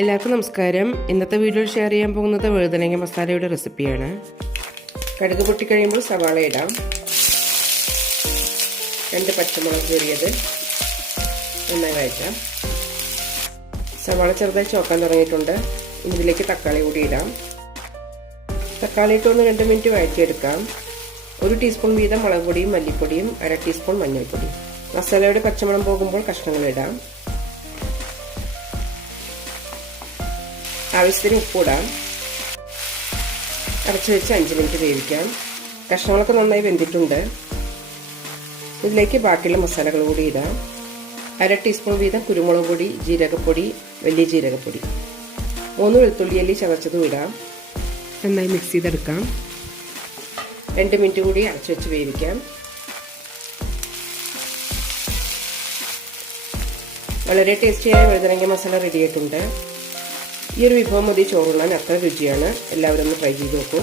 എല്ലാവർക്കും നമസ്കാരം. ഇന്നത്തെ വീഡിയോയിൽ ഷെയർ ചെയ്യാൻ പോകുന്നത് വഴുതനങ്ങ മസാലയുടെ റെസിപ്പിയാണ്. കടുക് പൊട്ടിക്കഴിയുമ്പോൾ സവാള ഇടാം. 2 പച്ചമുളക് കീറിയത് നന്നായി വഴറ്റാം. സവാള ചെറുതായി ചോക്കാൻ തുടങ്ങിയിട്ടുണ്ട്. ഇതിലേക്ക് തക്കാളി കൂടി ഇടാം. തക്കാളി ഇട്ട് 2 മിനിറ്റ് വഴറ്റിയെടുക്കാം. 1 ടീസ്പൂൺ വീതം മുളക് പൊടിയും മല്ലിപ്പൊടിയും 1/2 ടീസ്പൂൺ മഞ്ഞൾപ്പൊടി. മസാലയുടെ പച്ചമണം പോകുമ്പോൾ കഷ്ണങ്ങൾ ഇടാം. ആവശ്യത്തിന് ഉപ്പിടാം. അടച്ചു വെച്ച് 5 മിനിറ്റ് വേവിക്കാം. കഷ്ണങ്ങളൊക്കെ നന്നായി വെന്തിട്ടുണ്ട്. ഇതിലേക്ക് ബാക്കിയുള്ള മസാലകൾ കൂടി ഇടാം. 1/2 ടീസ്പൂൺ വീതം കുരുമുളക് പൊടി, ജീരകപ്പൊടി, വലിയ ജീരകപ്പൊടി, 3 വെളുത്തുള്ളി അല്ലി ചതച്ചതും ഇടാം. നന്നായി മിക്സ് ചെയ്തെടുക്കാം. 2 മിനിറ്റ് കൂടി അടച്ചു വെച്ച് വേവിക്കാം. വളരെ ടേസ്റ്റിയായ വഴുതനങ്ങ മസാല റെഡി ആയിട്ടുണ്ട്. ഈ ഒരു വിഭവം മതി ചോറുണ്ണാൻ. അത്ര രുചിയാണ്. എല്ലാവരും ഒന്ന് ട്രൈ ചെയ്ത് നോക്കൂ.